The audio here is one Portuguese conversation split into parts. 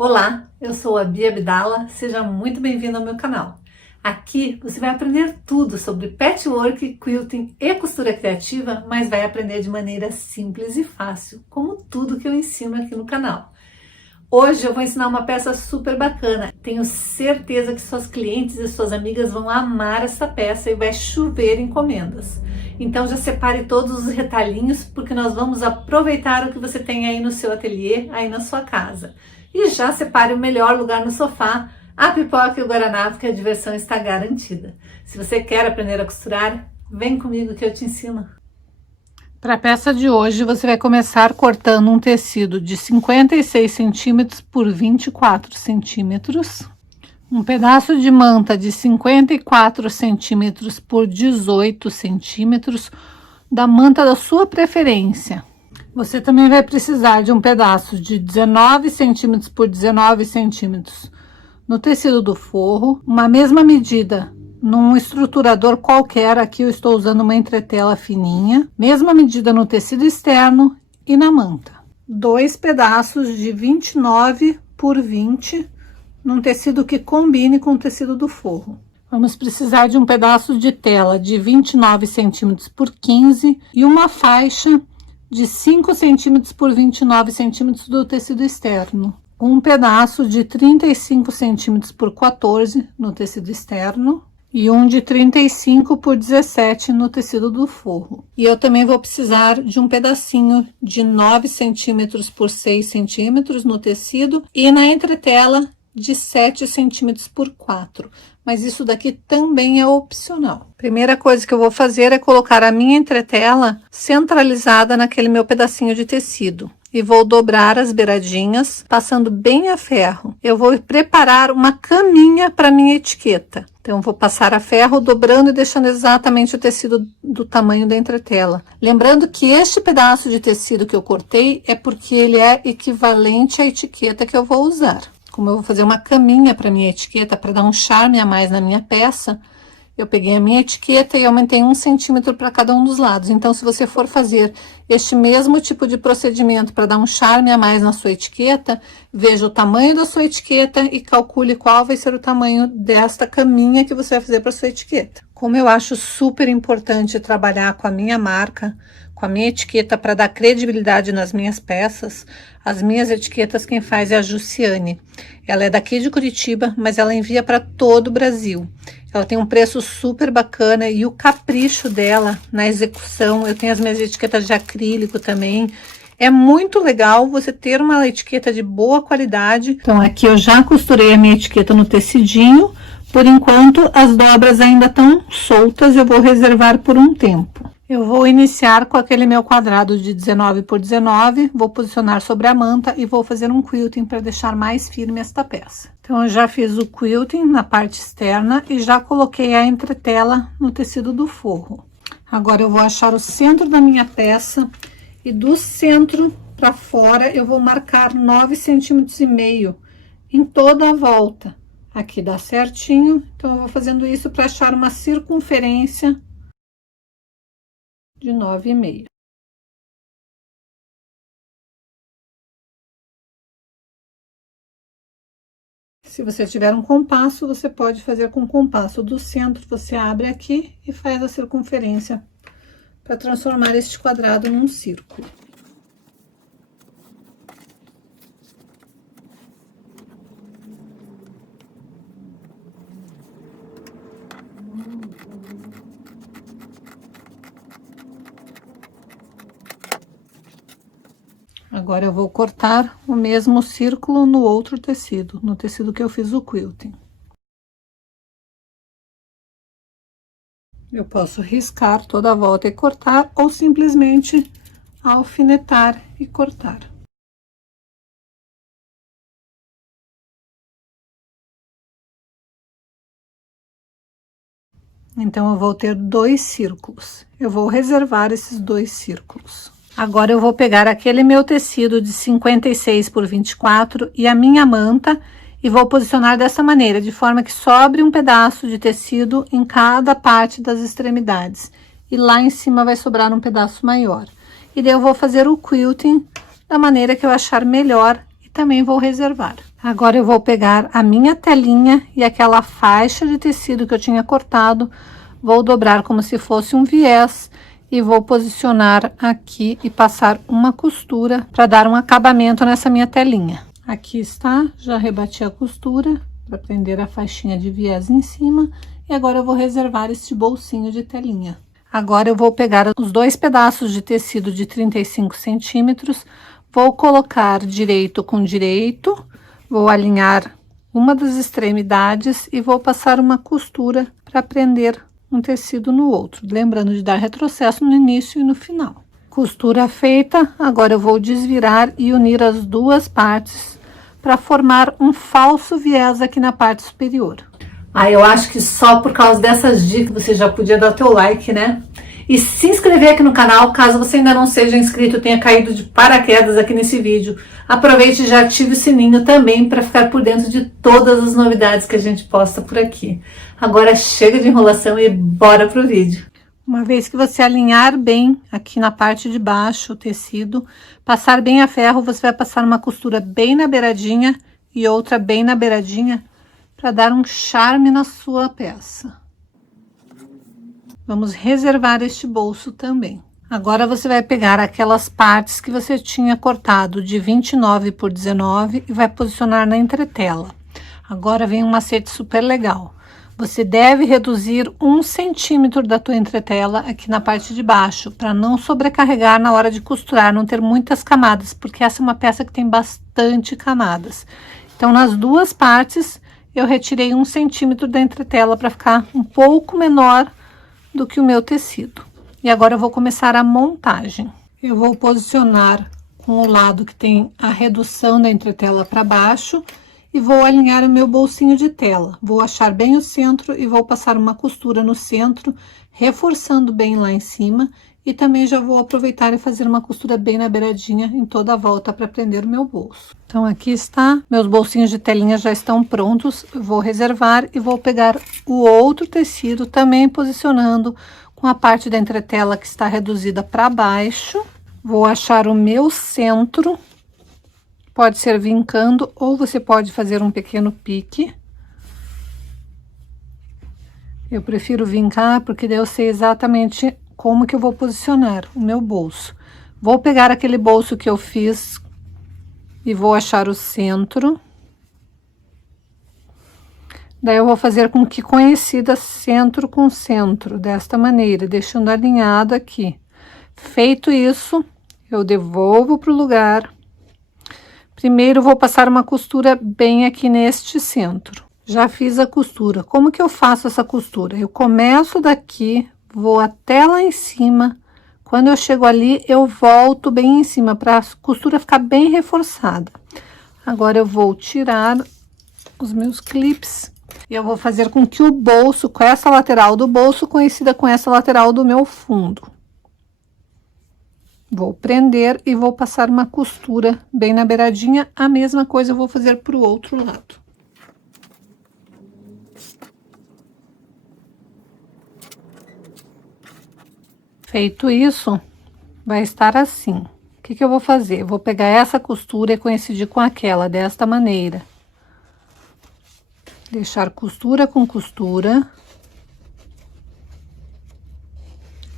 Olá, eu sou a Bia Abdala, seja muito bem-vindo ao meu canal. Aqui você vai aprender tudo sobre patchwork, quilting e costura criativa, mas vai aprender de maneira simples e fácil, como tudo que eu ensino aqui no canal. Hoje eu vou ensinar uma peça super bacana. Tenho certeza que suas clientes e suas amigas vão amar essa peça e vai chover encomendas. Então já separe todos os retalhinhos, porque nós vamos aproveitar o que você tem aí no seu ateliê, aí na sua casa. E já separe o melhor lugar no sofá, a pipoca e o guaraná, porque a diversão está garantida. Se você quer aprender a costurar, vem comigo que eu te ensino. Para a peça de hoje, você vai começar cortando um tecido de 56 centímetros por 24 centímetros, um pedaço de manta de 54 centímetros por 18 centímetros, da manta da sua preferência. Você também vai precisar de um pedaço de 19 centímetros por 19 centímetros no tecido do forro, uma mesma medida num estruturador qualquer. Aqui eu estou usando uma entretela fininha, mesma medida no tecido externo e na manta. 2 pedaços de 29 por 20 num tecido que combine com o tecido do forro. Vamos precisar de um pedaço de tela de 29 centímetros por 15 e uma faixa de 5 centímetros por 29 centímetros do tecido externo. Um pedaço de 35 centímetros por 14 no tecido externo e um de 35 por 17 no tecido do forro. E eu também vou precisar de um pedacinho de 9 centímetros por 6 centímetros no tecido e na entretela de 7 centímetros por 4. Mas isso daqui também é opcional. Primeira coisa que eu vou fazer é colocar a minha entretela centralizada naquele meu pedacinho de tecido. E vou dobrar as beiradinhas, passando bem a ferro. Eu vou preparar uma caminha para minha etiqueta. Então, vou passar a ferro, dobrando e deixando exatamente o tecido do tamanho da entretela. Lembrando que este pedaço de tecido que eu cortei é porque ele é equivalente à etiqueta que eu vou usar. Como eu vou fazer uma caminha para minha etiqueta, para dar um charme a mais na minha peça, eu peguei a minha etiqueta e aumentei 1 centímetro para cada um dos lados. Então, se você for fazer este mesmo tipo de procedimento para dar um charme a mais na sua etiqueta, veja o tamanho da sua etiqueta e calcule qual vai ser o tamanho desta caminha que você vai fazer para sua etiqueta. Como eu acho super importante trabalhar com a minha marca, com a minha etiqueta para dar credibilidade nas minhas peças, as minhas etiquetas quem faz é a Jussiane. Ela é daqui de Curitiba, mas ela envia para todo o Brasil. Ela tem um preço super bacana e o capricho dela na execução. Eu tenho as minhas etiquetas de acrílico também. É muito legal você ter uma etiqueta de boa qualidade. Então, aqui eu já costurei a minha etiqueta no tecidinho. Por enquanto, as dobras ainda estão soltas, eu vou reservar por um tempo. Eu vou iniciar com aquele meu quadrado de 19 por 19, vou posicionar sobre a manta e vou fazer um quilting para deixar mais firme esta peça. Então, eu já fiz o quilting na parte externa e já coloquei a entretela no tecido do forro. Agora, eu vou achar o centro da minha peça e do centro para fora eu vou marcar 9,5 centímetros em toda a volta. Aqui dá certinho, então eu vou fazendo isso para achar uma circunferência de 9,5. Se você tiver um compasso, você pode fazer com o compasso do centro, você abre aqui e faz a circunferência para transformar este quadrado num círculo. Agora eu vou cortar o mesmo círculo no outro tecido, no tecido que eu fiz o quilting. Eu posso riscar toda a volta e cortar, ou simplesmente alfinetar e cortar. Então, eu vou ter 2 círculos. Eu vou reservar esses 2 círculos. Agora, eu vou pegar aquele meu tecido de 56 por 24 e a minha manta e vou posicionar dessa maneira, de forma que sobre um pedaço de tecido em cada parte das extremidades. E lá em cima vai sobrar um pedaço maior. E daí eu vou fazer o quilting da maneira que eu achar melhor e também vou reservar. Agora eu vou pegar a minha telinha e aquela faixa de tecido que eu tinha cortado, vou dobrar como se fosse um viés e vou posicionar aqui e passar uma costura para dar um acabamento nessa minha telinha. Aqui está, já rebati a costura para prender a faixinha de viés em cima e agora eu vou reservar este bolsinho de telinha. Agora eu vou pegar os 2 pedaços de tecido de 35 centímetros, vou colocar direito com direito, vou alinhar uma das extremidades e vou passar uma costura para prender um tecido no outro, lembrando de dar retrocesso no início e no final. Costura feita, agora eu vou desvirar e unir as 2 partes para formar um falso viés aqui na parte superior. Eu acho que só por causa dessas dicas você já podia dar o teu like, né? E se inscrever aqui no canal, caso você ainda não seja inscrito, tenha caído de paraquedas aqui nesse vídeo. Aproveite e já ative o sininho também para ficar por dentro de todas as novidades que a gente posta por aqui. Agora chega de enrolação e bora pro vídeo. Uma vez que você alinhar bem aqui na parte de baixo o tecido, passar bem a ferro, você vai passar uma costura bem na beiradinha e outra bem na beiradinha para dar um charme na sua peça. Vamos reservar este bolso também. Agora você vai pegar aquelas partes que você tinha cortado de 29 por 19 e vai posicionar na entretela. Agora vem um macete super legal. Você deve reduzir 1 centímetro da tua entretela aqui na parte de baixo, para não sobrecarregar na hora de costurar, não ter muitas camadas, porque essa é uma peça que tem bastante camadas. Então, nas 2 partes, eu retirei 1 centímetro da entretela para ficar um pouco menor do que o meu tecido. E agora eu vou começar a montagem. Eu vou posicionar com o lado que tem a redução da entretela para baixo e vou alinhar o meu bolsinho de tela. Vou achar bem o centro e vou passar uma costura no centro, reforçando bem lá em cima, e também já vou aproveitar e fazer uma costura bem na beiradinha em toda a volta para prender o meu bolso. Então aqui está, meus bolsinhos de telinha já estão prontos, eu vou reservar e vou pegar o outro tecido também posicionando com a parte da entretela que está reduzida para baixo. Vou achar o meu centro, pode ser vincando ou você pode fazer um pequeno pique. Eu prefiro vincar porque daí eu sei exatamente como que eu vou posicionar o meu bolso. Vou pegar aquele bolso que eu fiz e vou achar o centro. Daí eu vou fazer com que coincida centro com centro, desta maneira, deixando alinhado aqui. Feito isso, eu devolvo para o lugar. Primeiro, vou passar uma costura bem aqui neste centro. Já fiz a costura. Como que eu faço essa costura? Eu começo daqui, vou até lá em cima. Quando eu chego ali, eu volto bem em cima, para a costura ficar bem reforçada. Agora, eu vou tirar os meus clips. E eu vou fazer com que o bolso, com essa lateral do bolso, coincida com essa lateral do meu fundo. Vou prender e vou passar uma costura bem na beiradinha. A mesma coisa eu vou fazer para o outro lado. Feito isso, vai estar assim. O que que eu vou fazer? Eu vou pegar essa costura e coincidir com aquela, desta maneira. Deixar costura com costura.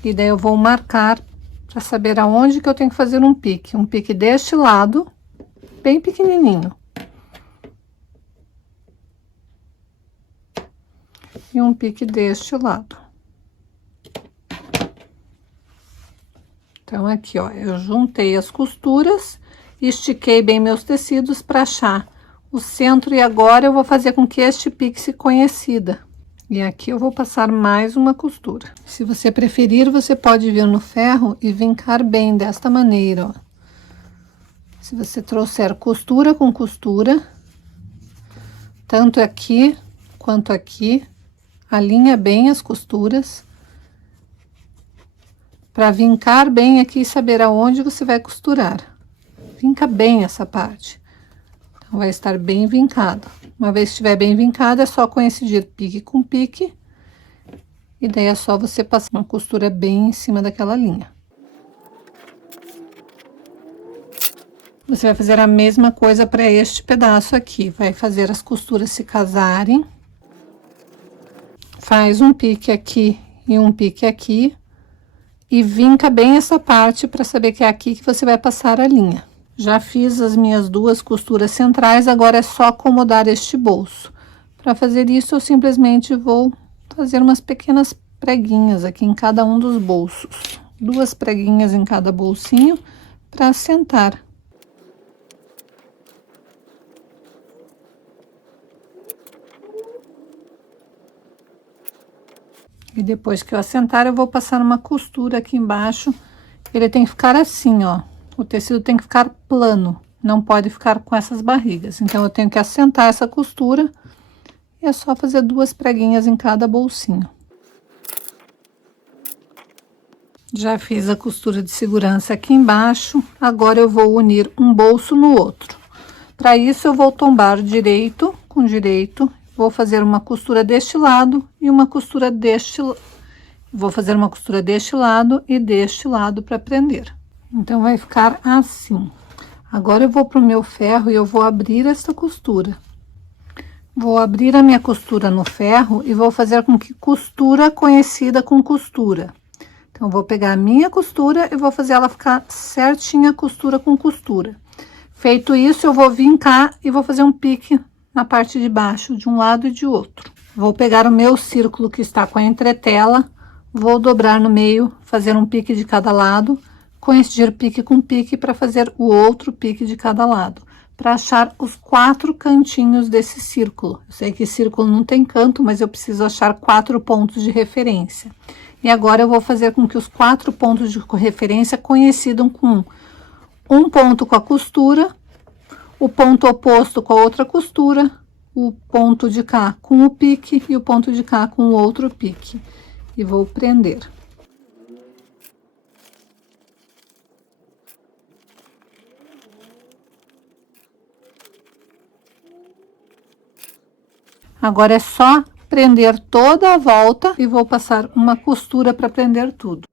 E daí eu vou marcar para saber aonde que eu tenho que fazer um pique deste lado, bem pequenininho. E um pique deste lado. Então, aqui, ó, eu juntei as costuras, estiquei bem meus tecidos para achar o centro e agora eu vou fazer com que este pique se coincida. E aqui eu vou passar mais uma costura. Se você preferir, você pode vir no ferro e vincar bem desta maneira, ó. Se você trouxer costura com costura, tanto aqui quanto aqui, alinha bem as costuras, para vincar bem aqui e saber aonde você vai costurar. Vinca bem essa parte. Então, vai estar bem vincado. Uma vez que estiver bem vincado, é só coincidir pique com pique. E daí é só você passar uma costura bem em cima daquela linha. Você vai fazer a mesma coisa para este pedaço aqui. Vai fazer as costuras se casarem. Faz um pique aqui e um pique aqui. E vinca bem essa parte para saber que é aqui que você vai passar a linha. Já fiz as minhas duas costuras centrais, agora é só acomodar este bolso. Para fazer isso, eu simplesmente vou fazer umas pequenas preguinhas aqui em cada um dos bolsos. 2 preguinhas em cada bolsinho para assentar. E depois que eu assentar, eu vou passar uma costura aqui embaixo. Ele tem que ficar assim, ó. O tecido tem que ficar plano, não pode ficar com essas barrigas. Então, eu tenho que assentar essa costura e é só fazer 2 preguinhas em cada bolsinho. Já fiz a costura de segurança aqui embaixo. Agora, eu vou unir um bolso no outro. Para isso, eu vou tombar direito com direito. Vou fazer uma costura deste lado e uma costura deste lado. Vou fazer uma costura deste lado e deste lado para prender. Então, vai ficar assim. Agora, eu vou pro meu ferro e eu vou abrir essa costura. Vou abrir a minha costura no ferro e vou fazer com que costura conhecida com costura. Então, vou pegar a minha costura e vou fazer ela ficar certinha, costura com costura. Feito isso, eu vou vincar e vou fazer um pique na parte de baixo, de um lado e de outro. Vou pegar o meu círculo que está com a entretela, vou dobrar no meio, fazer um pique de cada lado, coincidir pique com pique para fazer o outro pique de cada lado, para achar os 4 cantinhos desse círculo. Eu sei que círculo não tem canto, mas eu preciso achar 4 pontos de referência. E agora eu vou fazer com que os 4 pontos de referência coincidam com um ponto com a costura, o ponto oposto com a outra costura, o ponto de cá com o pique e o ponto de cá com o outro pique. E vou prender. Agora é só prender toda a volta e vou passar uma costura para prender tudo.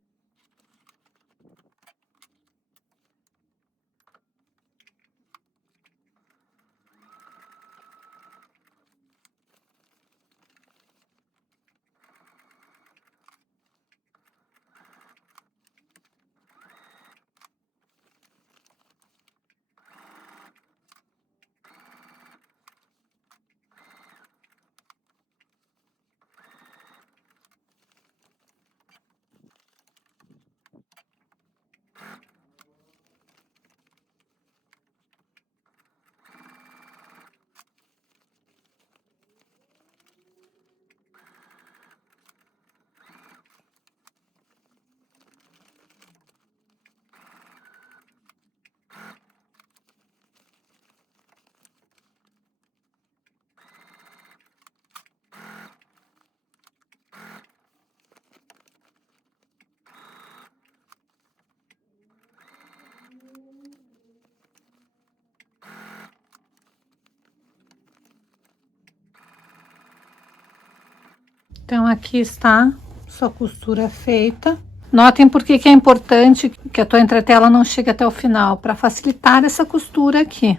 Então, aqui está sua costura feita. Notem por que é importante que a tua entretela não chegue até o final, para facilitar essa costura aqui.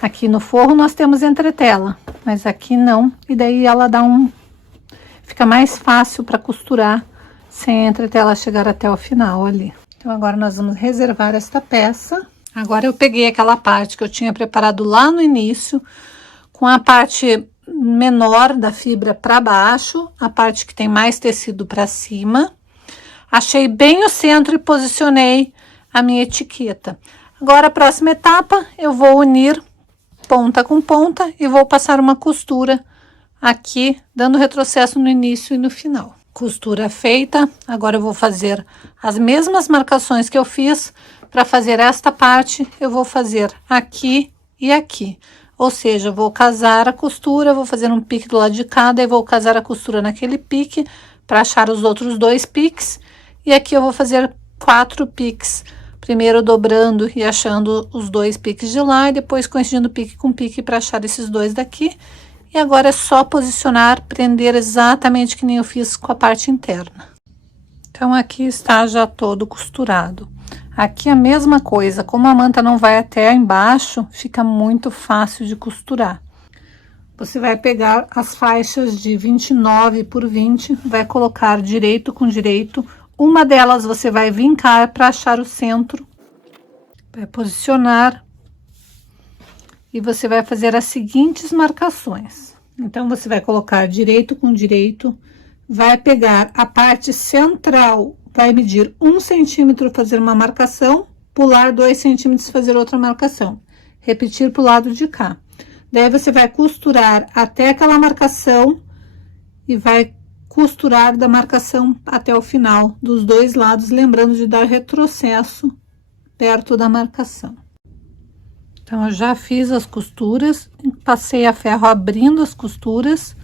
Aqui no forro nós temos entretela, mas aqui não, e daí ela dá fica mais fácil para costurar sem a entretela chegar até o final ali. Então, agora nós vamos reservar esta peça. Agora eu peguei aquela parte que eu tinha preparado lá no início, com a parte menor da fibra para baixo, a parte que tem mais tecido para cima. Achei bem o centro e posicionei a minha etiqueta. Agora, a próxima etapa, eu vou unir ponta com ponta e vou passar uma costura aqui, dando retrocesso no início e no final. Costura feita, agora eu vou fazer as mesmas marcações que eu fiz. Para fazer esta parte, eu vou fazer aqui e aqui. Ou seja, eu vou casar a costura, vou fazer um pique do lado de cada e vou casar a costura naquele pique para achar os outros 2 piques. E aqui eu vou fazer 4 piques, primeiro dobrando e achando os 2 piques de lá e depois coincidindo pique com pique para achar esses 2 daqui. E agora é só posicionar, prender exatamente que nem eu fiz com a parte interna. Então, aqui está já todo costurado. Aqui a mesma coisa, como a manta não vai até embaixo, fica muito fácil de costurar. Você vai pegar as faixas de 29 por 20, vai colocar direito com direito. Uma delas você vai vincar para achar o centro, vai posicionar e você vai fazer as seguintes marcações. Então, você vai colocar direito com direito, vai pegar a parte central, vai medir 1 centímetro, fazer uma marcação, pular 2 centímetros, fazer outra marcação, repetir para o lado de cá. Daí, você vai costurar até aquela marcação e vai costurar da marcação até o final dos dois lados, lembrando de dar retrocesso perto da marcação. Então, eu já fiz as costuras, passei a ferro abrindo as costuras.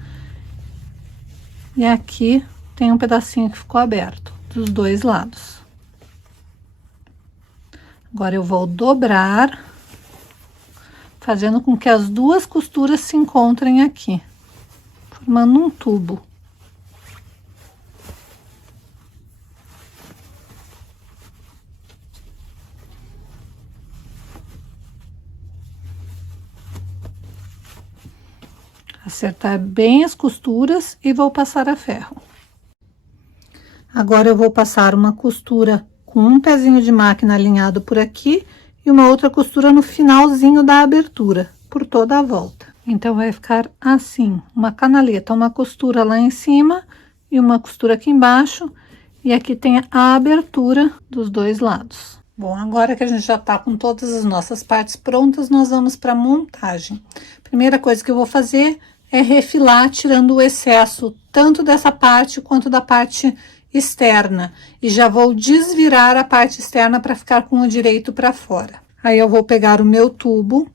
E aqui tem um pedacinho que ficou aberto, dos dois lados. Agora, eu vou dobrar, fazendo com que as duas costuras se encontrem aqui, formando um tubo. Acertar bem as costuras e vou passar a ferro. Agora, eu vou passar uma costura com um pezinho de máquina alinhado por aqui e uma outra costura no finalzinho da abertura, por toda a volta. Então, vai ficar assim, uma canaleta, uma costura lá em cima e uma costura aqui embaixo. E aqui tem a abertura dos dois lados. Bom, agora que a gente já tá com todas as nossas partes prontas, nós vamos para a montagem. Primeira coisa que eu vou fazer é refilar, tirando o excesso tanto dessa parte quanto da parte externa. E já vou desvirar a parte externa para ficar com o direito para fora. Aí, eu vou pegar o meu tubo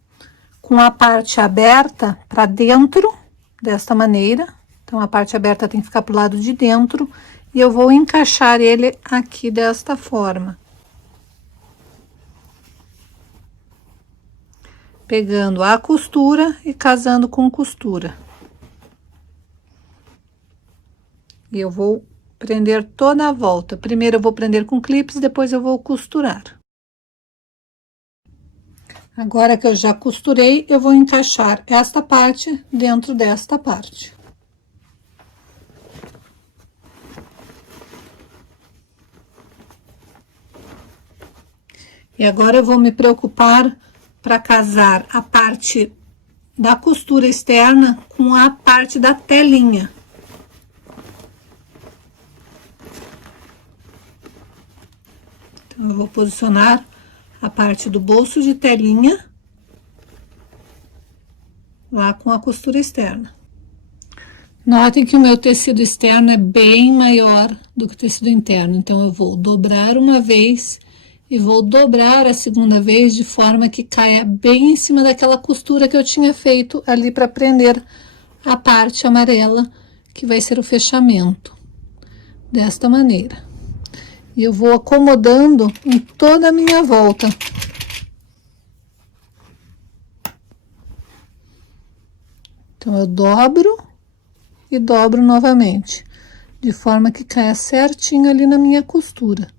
com a parte aberta para dentro, desta maneira. Então, a parte aberta tem que ficar pro lado de dentro. E eu vou encaixar ele aqui desta forma. Pegando a costura e casando com costura. E eu vou prender toda a volta. Primeiro eu vou prender com clips, depois eu vou costurar. Agora que eu já costurei, eu vou encaixar esta parte dentro desta parte. E agora eu vou me preocupar para casar a parte da costura externa com a parte da telinha. Então, eu vou posicionar a parte do bolso de telinha lá com a costura externa. Notem que o meu tecido externo é bem maior do que o tecido interno, então eu vou dobrar uma vez e vou dobrar a segunda vez de forma que caia bem em cima daquela costura que eu tinha feito ali para prender a parte amarela, que vai ser o fechamento, desta maneira. E eu vou acomodando em toda a minha volta. Então, eu dobro e dobro novamente, de forma que caia certinho ali na minha costura.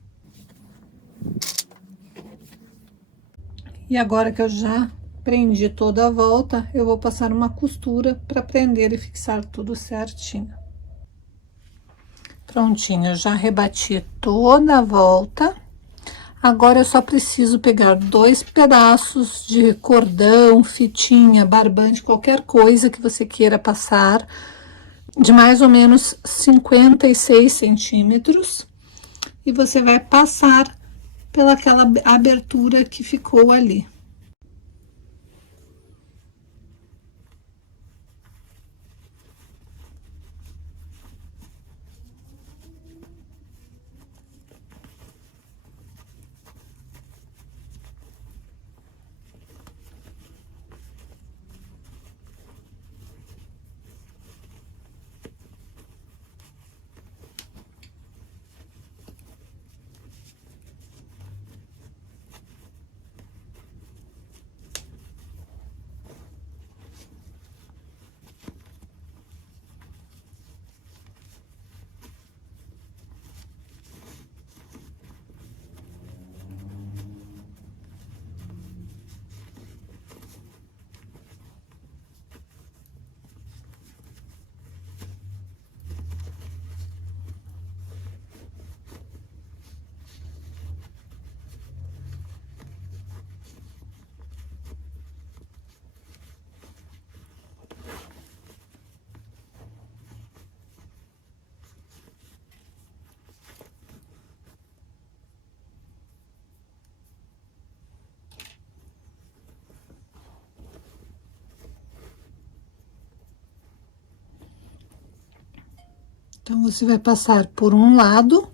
E agora que eu já prendi toda a volta, eu vou passar uma costura para prender e fixar tudo certinho. Prontinho, eu já rebati toda a volta. Agora eu só preciso pegar 2 pedaços de cordão, fitinha, barbante, qualquer coisa que você queira passar, de mais ou menos 56 centímetros. E você vai passar pelaquela abertura que ficou ali. Então, você vai passar por um lado,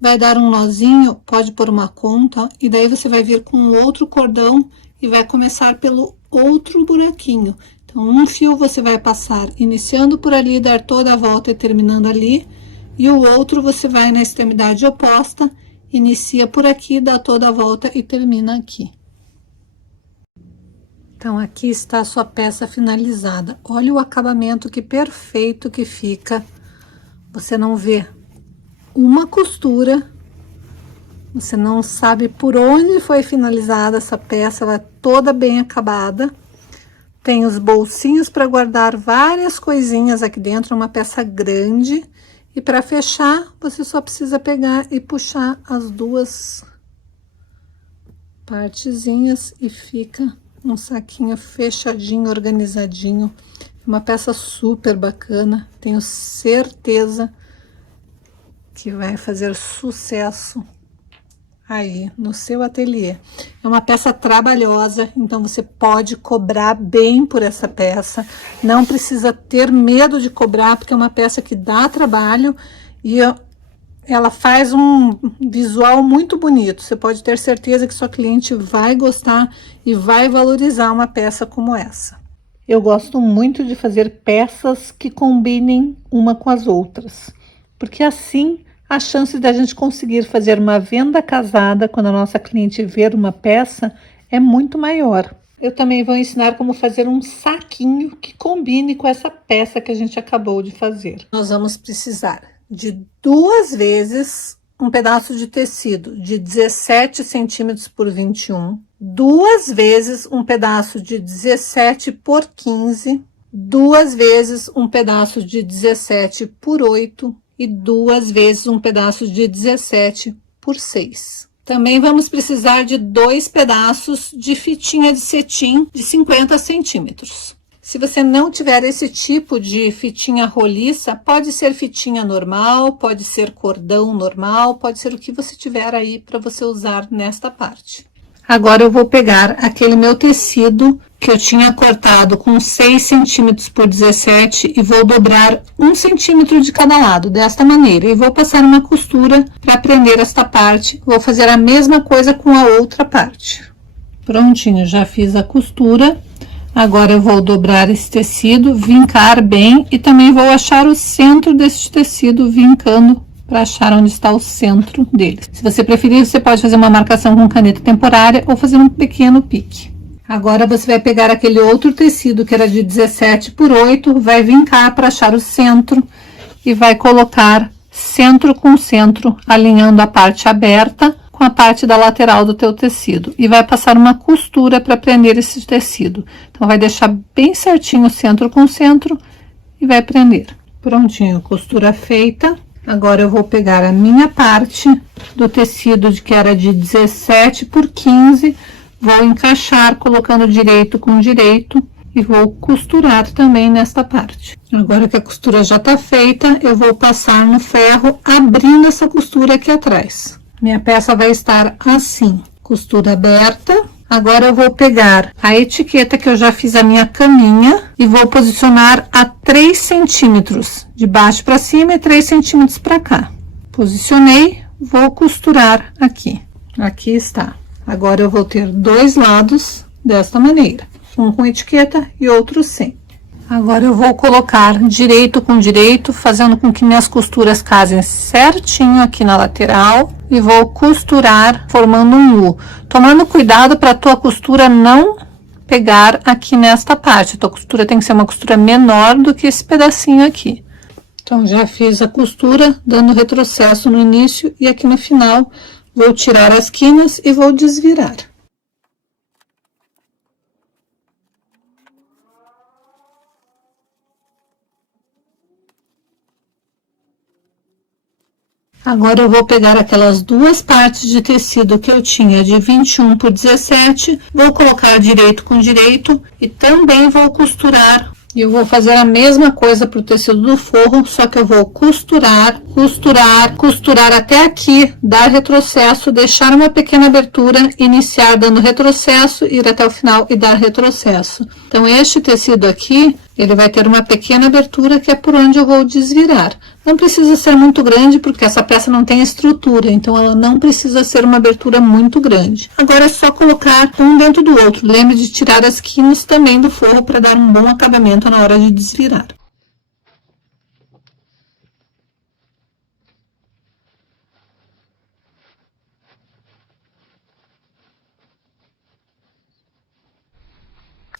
vai dar um nozinho, pode pôr uma conta, ó, e daí você vai vir com outro cordão e vai começar pelo outro buraquinho. Então, um fio você vai passar iniciando por ali, dar toda a volta e terminando ali, e o outro você vai na extremidade oposta, inicia por aqui, dá toda a volta e termina aqui. Então, aqui está a sua peça finalizada. Olha o acabamento que perfeito que fica. Você não vê uma costura, você não sabe por onde foi finalizada essa peça, ela é toda bem acabada. Tem os bolsinhos para guardar várias coisinhas aqui dentro, é uma peça grande. E para fechar, você só precisa pegar e puxar as duas partezinhas e fica um saquinho fechadinho, organizadinho. Uma peça super bacana, tenho certeza que vai fazer sucesso aí no seu ateliê. É uma peça trabalhosa, então você pode cobrar bem por essa peça. Não precisa ter medo de cobrar, porque é uma peça que dá trabalho e ela faz um visual muito bonito. Você pode ter certeza que sua cliente vai gostar e vai valorizar uma peça como essa. Eu gosto muito de fazer peças que combinem uma com as outras, porque assim a chance da gente conseguir fazer uma venda casada quando a nossa cliente ver uma peça é muito maior. Eu também vou ensinar como fazer um saquinho que combine com essa peça que a gente acabou de fazer. Nós vamos precisar de 2 vezes um pedaço de tecido de 17 centímetros por 21, 2 vezes um pedaço de 17 por 15, 2 vezes um pedaço de 17 por 8 e 2 vezes um pedaço de 17 por 6. Também vamos precisar de 2 pedaços de fitinha de cetim de 50 centímetros. Se você não tiver esse tipo de fitinha roliça, pode ser fitinha normal, pode ser cordão normal, pode ser o que você tiver aí para você usar nesta parte. Agora eu vou pegar aquele meu tecido que eu tinha cortado com 6 centímetros por 17 e vou dobrar 1 centímetro de cada lado, desta maneira. E vou passar uma costura para prender esta parte. Vou fazer a mesma coisa com a outra parte. Prontinho, já fiz a costura. Agora eu vou dobrar esse tecido, vincar bem e também vou achar o centro desse tecido vincando para achar onde está o centro dele. Se você preferir, você pode fazer uma marcação com caneta temporária ou fazer um pequeno pique. Agora você vai pegar aquele outro tecido que era de 17 por 8, vai vincar para achar o centro e vai colocar centro com centro, alinhando a parte aberta com a parte da lateral do teu tecido e vai passar uma costura para prender esse tecido. Então vai deixar bem certinho o centro com centro e vai prender. Prontinho, costura feita. Agora eu vou pegar a minha parte do tecido que era de 17 por 15, vou encaixar colocando direito com direito e vou costurar também nesta parte. Agora que a costura já tá feita, eu vou passar no ferro abrindo essa costura aqui atrás. Minha peça vai estar assim, costura aberta. Agora eu vou pegar a etiqueta que eu já fiz a minha caminha e vou posicionar a 3 centímetros de baixo para cima e 3 centímetros para cá. Posicionei, vou costurar aqui. Aqui está. Agora eu vou ter 2 lados desta maneira, um com etiqueta e outro sem. Agora eu vou colocar direito com direito, fazendo com que minhas costuras casem certinho aqui na lateral e vou costurar formando um U, tomando cuidado para a tua costura não pegar aqui nesta parte. A tua costura tem que ser uma costura menor do que esse pedacinho aqui. Então já fiz a costura, dando retrocesso no início e aqui no final vou tirar as quinas e vou desvirar. Agora eu vou pegar aquelas 2 partes de tecido que eu tinha de 21 por 17, vou colocar direito com direito e também vou costurar. E eu vou fazer a mesma coisa para o tecido do forro, só que eu vou costurar, costurar, costurar até aqui, dar retrocesso, deixar uma pequena abertura, iniciar dando retrocesso, ir até o final e dar retrocesso. Então, este tecido aqui Ele vai ter uma pequena abertura que é por onde eu vou desvirar. Não precisa ser muito grande porque essa peça não tem estrutura, então ela não precisa ser uma abertura muito grande. Agora é só colocar um dentro do outro. Lembre de tirar as quinas também do forro para dar um bom acabamento na hora de desvirar.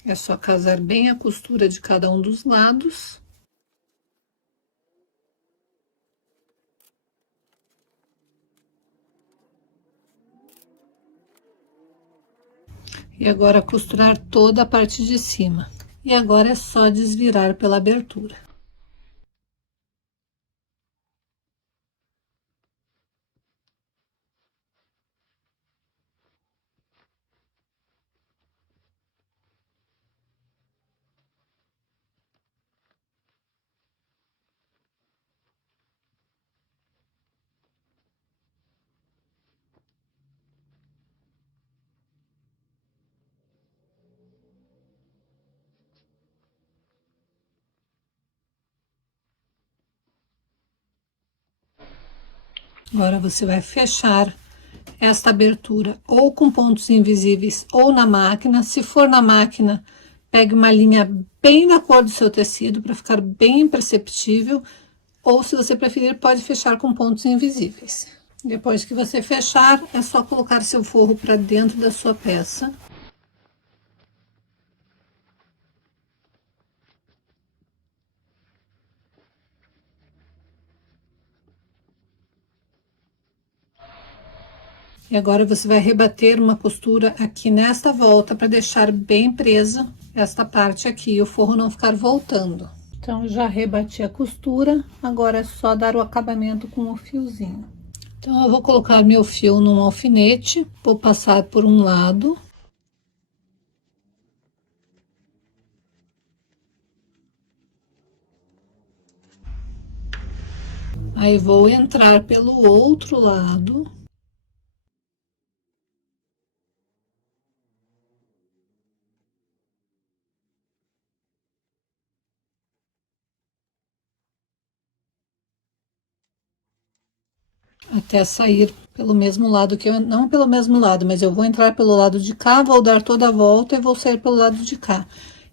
É só casar bem a costura de cada um dos lados. E agora costurar toda a parte de cima. E agora é só desvirar pela abertura. Agora você vai fechar esta abertura ou com pontos invisíveis ou na máquina. Se for na máquina, pegue uma linha bem da cor do seu tecido para ficar bem imperceptível, ou se você preferir, pode fechar com pontos invisíveis. Depois que você fechar, é só colocar seu forro para dentro da sua peça. E agora você vai rebater uma costura aqui nesta volta para deixar bem presa esta parte aqui e o forro não ficar voltando. Então, já rebati a costura, agora é só dar o acabamento com o fiozinho. Então, eu vou colocar meu fio num alfinete, vou passar por um lado. Aí, vou entrar pelo outro lado. Até sair pelo mesmo lado que eu, não pelo mesmo lado, mas eu vou entrar pelo lado de cá, vou dar toda a volta e vou sair pelo lado de cá.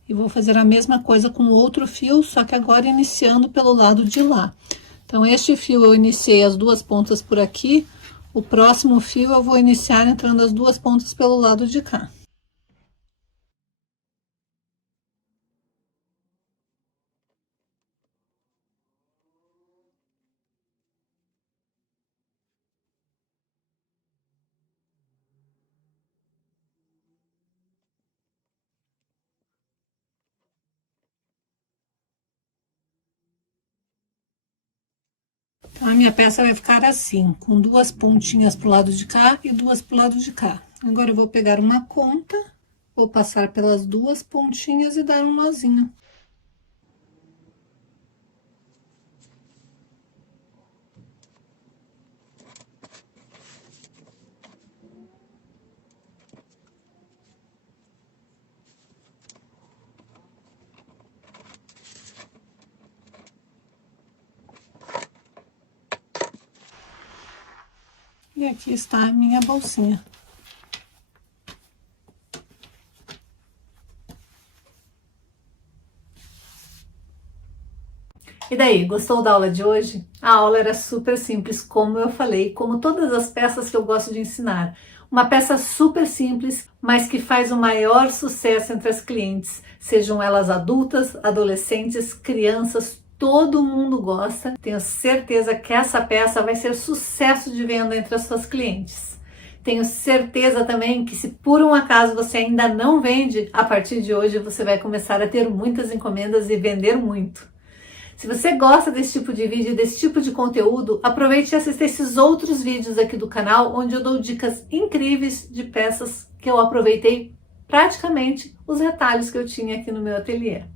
E vou fazer a mesma coisa com outro fio, só que agora iniciando pelo lado de lá. Então, este fio eu iniciei as duas pontas por aqui, o próximo fio eu vou iniciar entrando as duas pontas pelo lado de cá. Então, a minha peça vai ficar assim, com duas pontinhas pro lado de cá e duas pro lado de cá. Agora, eu vou pegar uma conta, vou passar pelas duas pontinhas e dar um nozinho. E aqui está a minha bolsinha. E daí, gostou da aula de hoje? A aula era super simples, como eu falei, como todas as peças que eu gosto de ensinar. Uma peça super simples, mas que faz o maior sucesso entre as clientes, sejam elas adultas, adolescentes, crianças, todo mundo gosta. Tenho certeza que essa peça vai ser sucesso de venda entre as suas clientes. Tenho certeza também que se por um acaso você ainda não vende, a partir de hoje você vai começar a ter muitas encomendas e vender muito. Se você gosta desse tipo de vídeo, desse tipo de conteúdo, aproveite e assista esses outros vídeos aqui do canal, onde eu dou dicas incríveis de peças que eu aproveitei praticamente os retalhos que eu tinha aqui no meu ateliê.